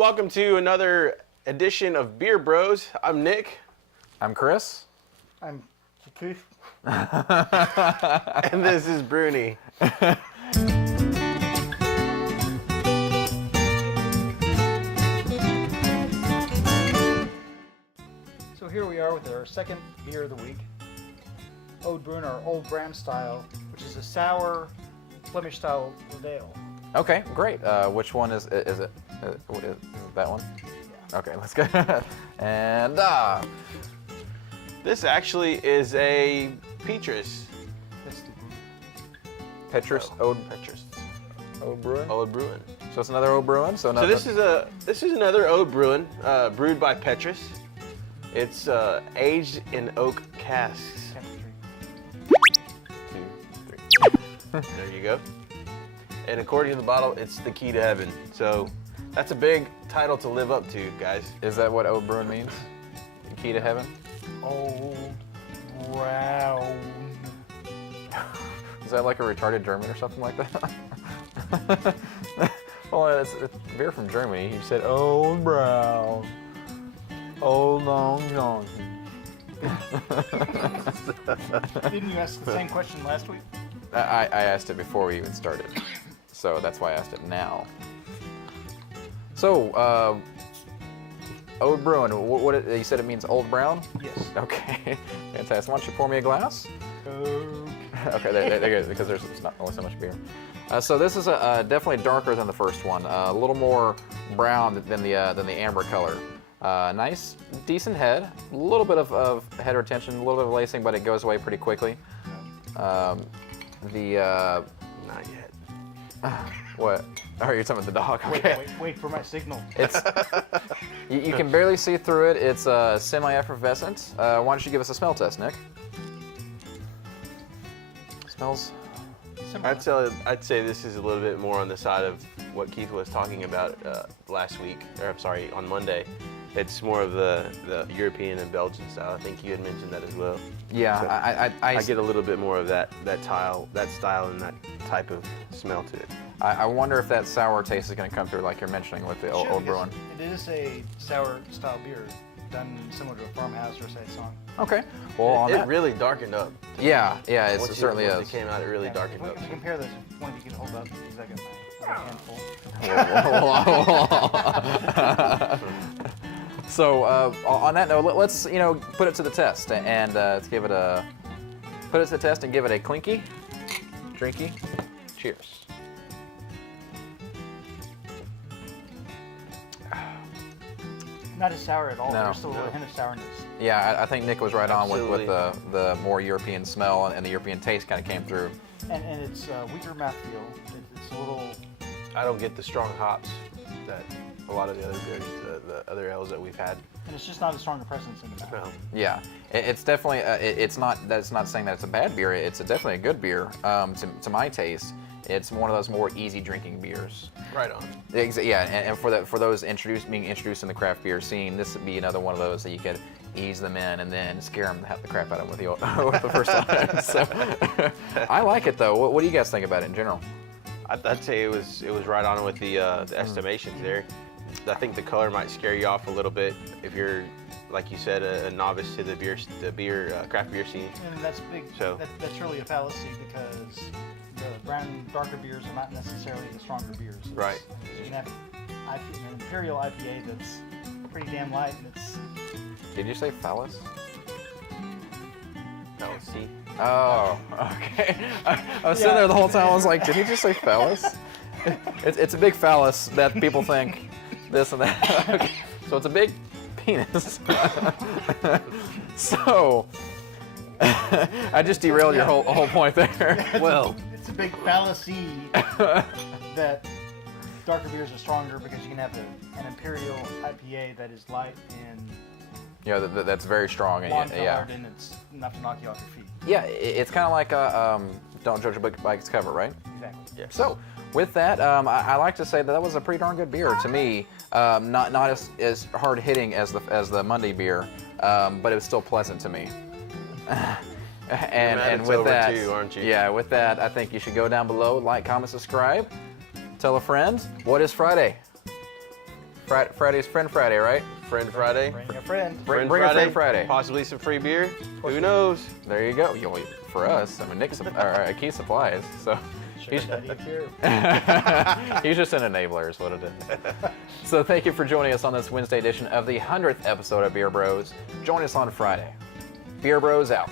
welcome to another edition of Beer Bros. I'm Nick. I'm Chris. I'm Keith. And this is Bruni. So here we are with our second beer of the week. Oud Bruin, our Old Brown style, which is a sour Flemish style ale. Okay, great. Which one is it? Is it that one? Yeah. Okay, let's go. And This actually is a Petrus. Petrus Oud Bruin. Oud Bruin. So it's another Oud Bruin. So This is another Oud Bruin, brewed by Petrus. It's aged in oak casks. 2, 3. There you go. And according to the bottle, it's the key to heaven. So that's a big title to live up to, guys. Is that what Oud Bruin means? The key to heaven? Old Brown. Is that like a retarded German or something like that? Well, it's beer from Germany. You said Old Brown. Old Long John. Didn't you ask the same question last week? I asked it before we even started. So that's why I asked it now. So, Oud Bruin, what you said it means Old Brown? Yes. Okay, fantastic. Why don't you pour me a glass? Okay, there because there's not only so much beer. So this is definitely darker than the first one. A little more brown than the amber color. Nice, decent head. A little bit of head retention, a little bit of lacing, but it goes away pretty quickly. Not yet. What? Oh, you're talking about the dog. Okay. Wait for my signal. It's you can barely see through it. It's semi-effervescent. Why don't you give us a smell test, Nick? Smells. I'd say this is a little bit more on the side of what Keith was talking about last week, or I'm sorry, on Monday. It's more of the European and Belgian style. I think you had mentioned that as well. Yeah, so I get a little bit more of that style and that type of smell to it. I wonder if that sour taste is going to come through, like you're mentioning with the Old Bruin. It is a sour style beer, done similar to a farmhouse or a saison. Okay. Well, it really darkened up. Yeah, it certainly is. Once it came out, it really darkened up. If we compare those, if one of you can hold up, because I got my handful. So on that note, let's put it to the test and let's give it a put it to the test and give it a clinky, drinky. Cheers. Not as sour at all. No. There's still a hint of sourness. Yeah, I think Nick was right Absolutely. on with the more European smell and the European taste kind of came through. And it's weaker mouthfeel. It's a little. I don't get the strong hops that a lot of the other beers, the other ales that we've had. And it's just not a stronger presence in the mouth. No. Yeah, it's definitely it's not saying that it's a bad beer. It's definitely a good beer to my taste. It's one of those more easy drinking beers. Right on. Yeah, and for those being introduced in the craft beer scene, this would be another one of those that you could ease them in and then scare them the crap out of them with the first time. So, I like it though. What do you guys think about it in general? I'd say it was right on with the estimations there. I think the color might scare you off a little bit if you're, like you said, a novice to the craft beer scene. And that's big. So that's really a fallacy because the brown, darker beers are not necessarily the stronger beers. Right. You can have an Imperial IPA that's pretty damn light, and it's. Did you say phallus? fallacy. Oh, okay. I was sitting there the whole time. I was like, did he just say phallus? It's a big phallus that people think this and that. Okay. So it's a big penis. So I just derailed your whole point there. Well, it's a big fallacy that darker beers are stronger because you can have an Imperial IPA that is light and that's very strong. lawn-colored, and it's enough to knock you off your feet. Yeah, it's kind of like don't judge a book by its cover, right? Exactly. yes. So with that, I like to say that was a pretty darn good beer to me. Not as hard hitting as the Monday beer, but it was still pleasant to me. and with that, too, aren't you? Yeah, with that, I think you should go down below, like, comment, subscribe, tell a friend. What is Friday? Friday's Friend Friday, right? Friend Friday. Bring a friend. Bring a Friend Friday. Possibly some free beer. Who knows? There you go. For us, I mean, Keith supplies, so. Sugar Daddy Beer. He's just an enabler is what it is. So thank you for joining us on this Wednesday edition of the 100th episode of Beer Bros. Join us on Friday. Beer Bros out.